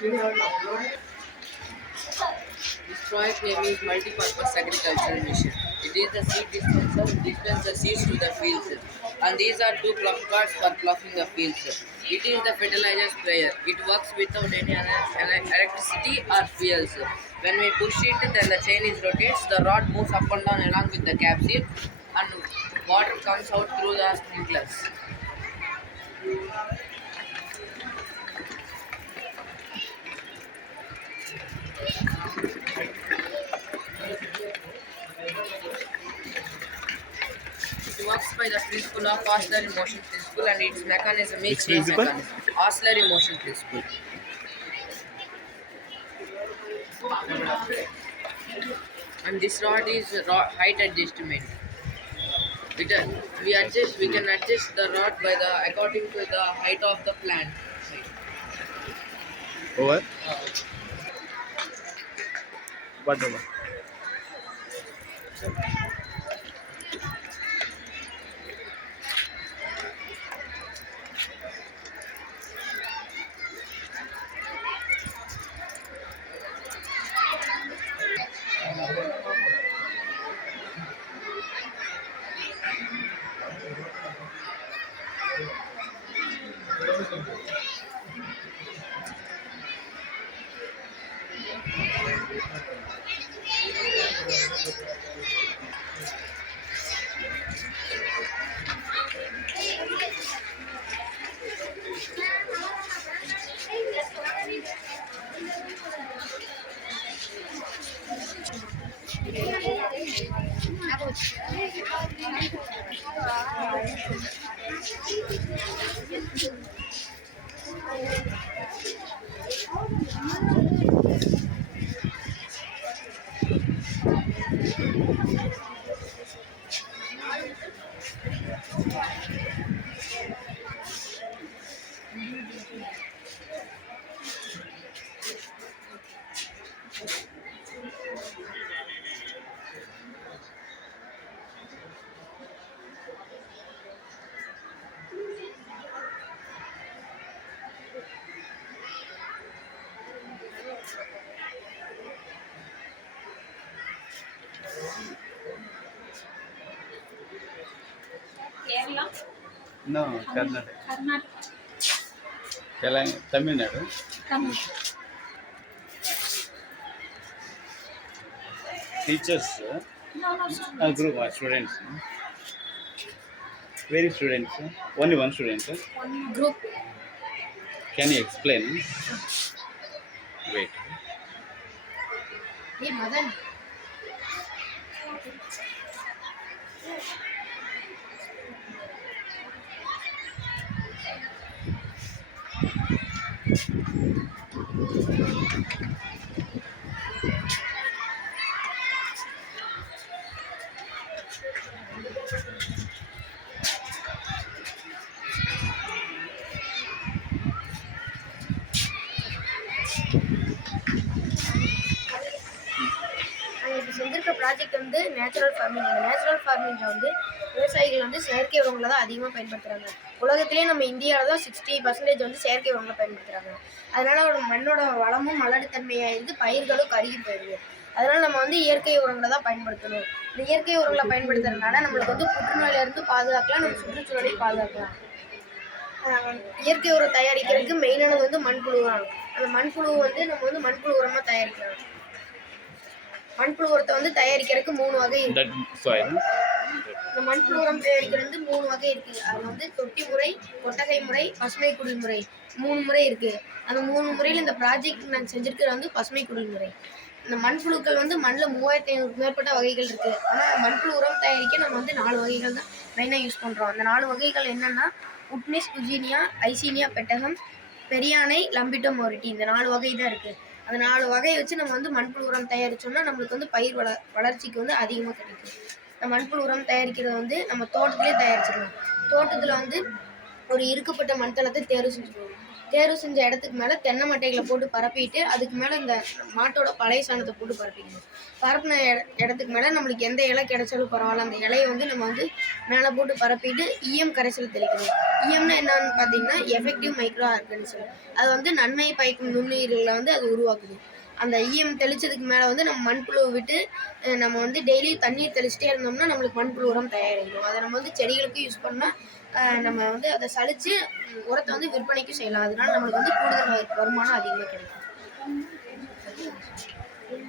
This project name is Multi-Purpose Agricultural Mission. It is the seed dispenser which dispenses the seeds to the fields. And these are two plough carts for ploughing the fields. It is the fertilizer sprayer. It works without any electricity or fuels. When we push it, then the chain is rotates. The rod moves up and down along with the capsule, and water comes out through the sprinklers. It works by the principle of oscillatory motion principle, and its mechanism is same mechanism. Oscillatory motion principle. And this rod is height adjustment. We can adjust the rod by the according to the height of the plant. Over. Whatever. Kerala? No, Karnataka. Karnataka. Tamil Nadu. Tamil. Teachers, No, a group of students. Very students. Only one student. one group. Can you explain? Wait. Hey, Madan. இப்போ செஞ்சிருக்க project வந்து natural farming. இந்த natural ஃபார்மிங்கில் வந்து விவசாயிகள் வந்து செயற்கை உரங்களை தான் அதிகமாக பயன்படுத்துகிறாங்க. உலகத்திலே நம்ம இந்தியாவில் தான் 60% வந்து செயற்கை உரங்களை பயன்படுத்துகிறாங்க. அதனால் ஒரு மண்ணோட வளமும் மலட்டுத்தன்மையாக இருந்து பயிர்களும் கருகி போயிடுது. அதனால் நம்ம வந்து இயற்கை உரங்களை தான் பயன்படுத்தணும். இந்த இயற்கை உரங்களை பயன்படுத்துறதுனால நம்மளுக்கு வந்து புற்றுநோயிலேருந்து பாதுகாக்கலாம், நம்ம சுற்றுச்சூழலையும் பாதுகாக்கலாம். இயற்கை உரம் தயாரிக்கிறதுக்கு மெயினானது வந்து மண்புழு தான். அந்த மண்புழு வந்து நம்ம வந்து மண்புழு உரமாக தயாரிக்கலாம். மண்புழு உரத்தை வந்து தயாரிக்கிறதுக்கு 3 வகை இருக்கு. இந்த மண்புழு உரம் தயாரிக்கிறது 3 வகை இருக்கு. அது வந்து தொட்டி முறை, கொட்டகை முறை, பசுமை குடில் முறை, 3 முறை இருக்கு. அந்த 3 முறையில் இந்த ப்ராஜெக்ட் நாங்கள் செஞ்சிருக்கிறது வந்து பசுமை குடில் முறை. இந்த மண்புழுக்கள் வந்து மண்ணில் 3500க்கு மேற்பட்ட வகைகள் இருக்கு. ஆனால் மண்புழு உரம் தயாரிக்க நம்ம வந்து 4 வகைகள் தான் மெயினாக யூஸ் பண்ணுறோம். அந்த 4 வகைகள் என்னென்னா உட்னிஸ் குஜீனியா, ஐசீனியா பெட்டகம், பெரியானை, லம்பிட்டோ மோரிட்டி. இந்த 4 வகை தான் இருக்குது. அந்த 4 வகையை வச்சு நம்ம வந்து மண்புழு உரம் தயாரித்தோம்னா நம்மளுக்கு வந்து பயிர் வளர்ச்சிக்கு வந்து அதிகமாக கிடைக்கும். இந்த மண்புழு உரம் தயாரிக்கிறது வந்து நம்ம தோட்டத்திலே தயாரிச்சிடலாம். தோட்டத்தில் வந்து ஒரு இருக்கப்பட்ட மண்தளத்தை தேர்வு செஞ்சுக்கணும். தேர்வு செஞ்ச இடத்துக்கு மேலே தென்னை மட்டைகளை போட்டு பரப்பிட்டு அதுக்கு மேலே இந்த மாட்டோட பழைய சாணத்தை போட்டு பரப்பிக்கணும். பரப்பின இடத்துக்கு மேலே நம்மளுக்கு எந்த இலை கிடைச்சாலும் பரவாயில்ல, அந்த இலையை வந்து நம்ம வந்து மேலே போட்டு பரப்பிட்டு ஈயம் கரைசல் தெளிக்கணும். ஈயம்னா என்னன்னு பார்த்தீங்கன்னா எஃபெக்டிவ் மைக்ரோ ஆர்கானிசம். அது வந்து நன்மை பயக்கும் நுண்ணுயிர்களை வந்து அது உருவாக்குது. அந்த ஈயம் தெளித்ததுக்கு மேலே வந்து நம்ம மண்புழுவை விட்டு நம்ம வந்து டெய்லி தண்ணீர் தெளிச்சிட்டே இருந்தோம்னா நம்மளுக்கு மண்புழு உரம் தயாராகிடும். அதை நம்ம வந்து செடிகளுக்கும் யூஸ் பண்ணால் நம்ம வந்து அதை சலித்து உரத்தை வந்து விற்பனைக்கும் செய்யலாம். அதனால நம்மளுக்கு வந்து கூடுதல் வருமானம் அதிகமாக கிடைக்கும்.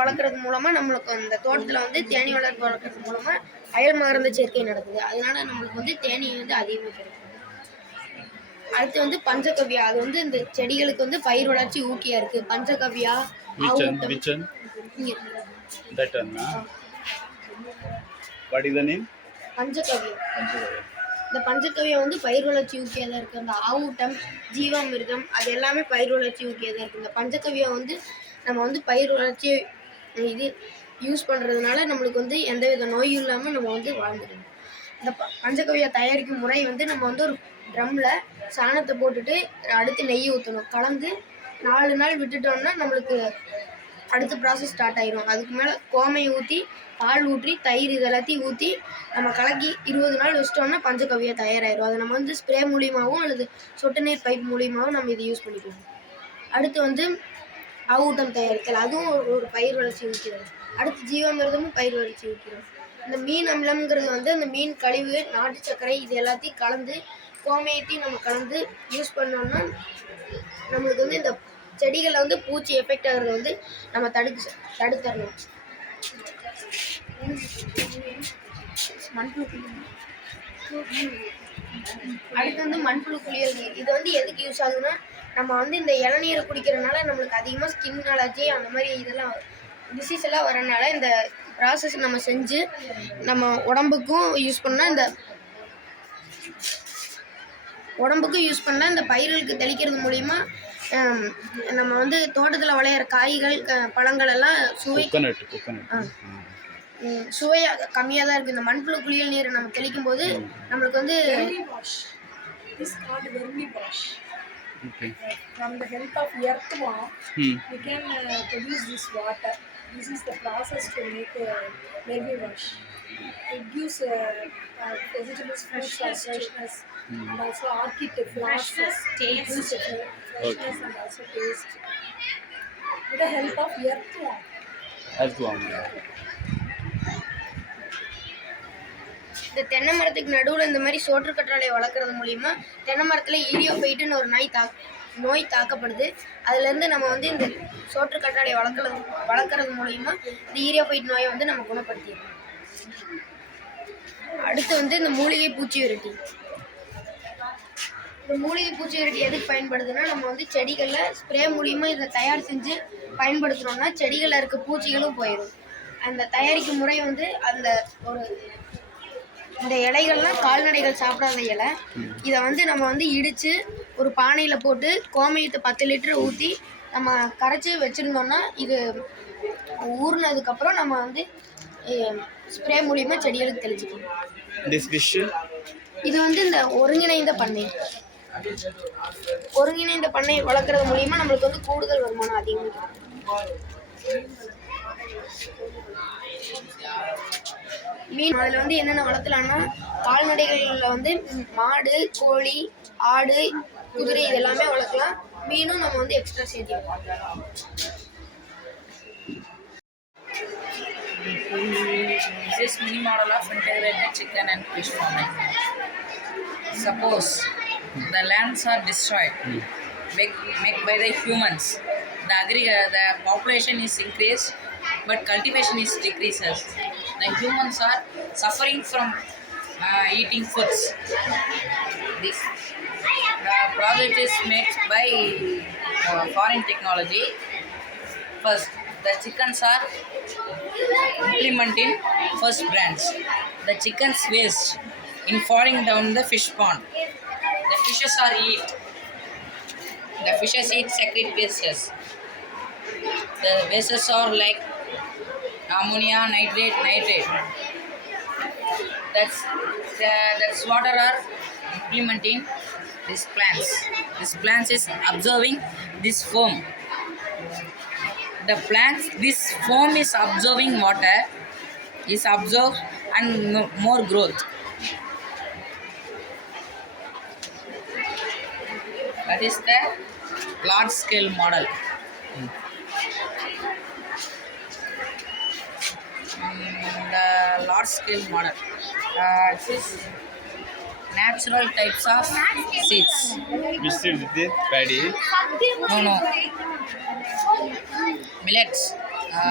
வளர்க்குறது மூலமாக நம்மளுக்கு அந்த தோட்டத்தில் வந்து தேனீ வளர்க்குறது மூலமாக அயல் மகரந்த சேர்க்கை நடக்குது. அதனால நம்மளுக்கு வந்து தேனீ வந்து அதிகமாக கிடைக்கும். அடுத்து வந்து பஞ்சகவ்யா, அது வந்து இந்த செடிகளுக்கு வந்து பயிர் வளர்ச்சி ஊக்கியாக இருக்குது. Panchagavya Which one? That one. What is the name? Panchagavya. இந்த பஞ்சகவ்யம் வந்து பயிர் வளர்ச்சி ஊக்கியாக தான் இருக்குது. அந்த ஆவூட்டம், ஜீவாமிர்தம் அது எல்லாமே பயிர் வளர்ச்சி ஊக்கியாக தான் இருக்குது. இந்த பஞ்சகவ்யம் வந்து நம்ம வந்து பயிர் வளர்ச்சி இது யூஸ் பண்ணுறதுனால நம்மளுக்கு வந்து எந்தவித நோயும் இல்லாமல் நம்ம வந்து வாழ்ந்துக்கணும். இந்த பஞ்சகவ்யா தயாரிக்கும் முறை வந்து நம்ம வந்து ஒரு ட்ரம்மில் சாணத்தை போட்டுட்டு அடுத்து நெய் ஊற்றணும். கலந்து 4 நாள் விட்டுட்டோம்னா நம்மளுக்கு அடுத்த ப்ராசஸ் ஸ்டார்ட் ஆகிடும். அதுக்கு மேலே கோமை ஊற்றி பால் ஊற்றி தயிர் இது எல்லாத்தையும் ஊற்றி நம்ம கலக்கி 20 நாள் வச்சிட்டோம்னா பஞ்சகவ்யா தயாராகிடும். அதை நம்ம வந்து ஸ்ப்ரே மூலியமாகவும் அல்லது சொட்டு நீர் பைப் மூலியமாகவும் நம்ம இதை யூஸ் பண்ணிக்கலாம். அடுத்து வந்து ஆவூட்டம் தயாரித்தல், அதுவும் ஒரு பயிர் வளர்ச்சி ஊக்கிறது. அடுத்து ஜீவாமிர்தமும் பயிர் வளர்ச்சி ஊக்கிறது. இந்த மீன் அமிலம்ங்கிறது வந்து அந்த மீன் கழிவு, நாட்டு சர்க்கரை இது எல்லாத்தையும் கலந்து கோமையத்தையும் நம்ம கலந்து யூஸ் பண்ணோம்னா நம்மளுக்கு வந்து இந்த செடிகளில் வந்து பூச்சி எஃபெக்ட் ஆகிறது வந்து நம்ம தடுத்தரணும். அடுத்து வந்து மண்புழு குளியல் நீர். இது வந்து எதுக்கு யூஸ் ஆகுதுன்னா நம்ம வந்து இந்த இளநீரை குடிக்கிறதுனால நம்மளுக்கு அதிகமாக ஸ்கின் அலர்ஜி அந்த மாதிரி இதெல்லாம் டிசீஸ் எல்லாம் வரனால இந்த ப்ராசஸ் நம்ம செஞ்சு நம்ம உடம்புக்கும் யூஸ் பண்ணால் இந்த பயிர்களுக்கு தெளிக்கிறது மூலிமா நம்ம வந்து தோட்டத்தில் விளையிற காய்கள் பழங்கள் எல்லாம் சுவையாக கம்மியாக தான் இருக்குது. இந்த மண்புழு குளியல் நீரை நம்ம தெளிக்கும் போது நம்மளுக்கு வந்து Okay. From the help of earthworm, we can produce this water. This is the process to make baby wash. It gives vegetables freshness and also orchid freshness, taste, freshness and also taste. With the help of earthworm. Earthworm. இந்த தென்னை மரத்துக்கு நடுவில் இந்த மாதிரி சோற்று கற்றாழை வளர்க்குறது மூலிமா தென்னை மரத்தில் ஈரியோஃபைட்டுன்னு ஒரு நோய் தாக்கப்படுது. அதுலேருந்து நம்ம வந்து இந்த சோற்று கற்றாழை வளர்க்குறது மூலிமா இந்த ஈரியோஃபைட் நோயை வந்து நம்ம குணப்படுத்திடலாம். அடுத்து வந்து இந்த மூலிகை பூச்சி விரட்டி. இந்த மூலிகை பூச்சி விரட்டி எதுக்கு பயன்படுதுன்னா நம்ம வந்து செடிகளில் ஸ்ப்ரே மூலிமா இதை தயார் செஞ்சு பயன்படுத்துகிறோம்னா செடிகளில் இருக்க பூச்சிகளும் போயிடும். அந்த தயாரிக்கும் முறை வந்து இந்த இலைகள்லாம் கால்நடைகள் சாப்பிடாத இலை. இதை வந்து நம்ம வந்து இடித்து ஒரு பானையில் போட்டு கோமியத்தை 10 லிட்டர் ஊற்றி நம்ம கரைச்சி வச்சுருந்தோம்னா இது ஊறினதுக்கப்புறம் நம்ம வந்து ஸ்ப்ரே மூலிமா செடிகளுக்கு தெளிச்சுக்கணும். இது வந்து இந்த ஒருங்கிணைந்த பண்ணை வளர்க்குறது மூலிமா நம்மளுக்கு வந்து கூடுதல் வருமானம் அதிகமாக மீன் அதில் வந்து என்னென்ன வளர்த்தலாம்னா கால்நடைகளில் வந்து மாடு, கோழி, ஆடு, குதிரை இதெல்லாமே வளர்க்கலாம். மீனும் நம்ம வந்து எக்ஸ்ட்ரா சேர்த்திக்கலாம். This is mini model of integrated chicken and fish farming. Suppose the lands are destroyed, made by the humans. The population is increased, but cultivation is decreases. The humans are suffering from eating foods. This project is made by foreign technology. First, the chickens are implementing first brands. The chickens waste in falling down the fish pond. The fishes eat secret wastes. The wastes are like ammonia, nitrate. That's water are implementing This plants is observing this foam. This foam is absorbing water, is absorbed and more growth. That is the large scale model. The large scale model. This is natural types of seeds. Which seed is it? Paddy. No. Millets.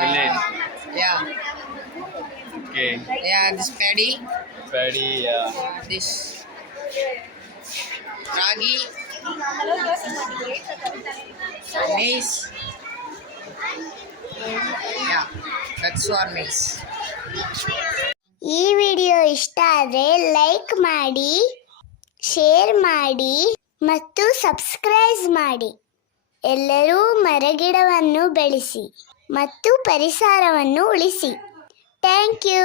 Millet. Yeah. Okay. Yeah, this paddy. Paddy. This ragi, maize. Yeah, that's our maize. ಈ video ಇಷ್ಟ ಆದರೆ like ಮಾಡಿ, share ಮಾಡಿ ಮತ್ತು subscribe ಮಾಡಿ. ಎಲ್ಲರೂ ಮರಗಿಡವನ್ನು ಬೆಳೆಸಿ ಮತ್ತು ಪರಿಸರವನ್ನು ಉಳಿಸಿ. Thank you.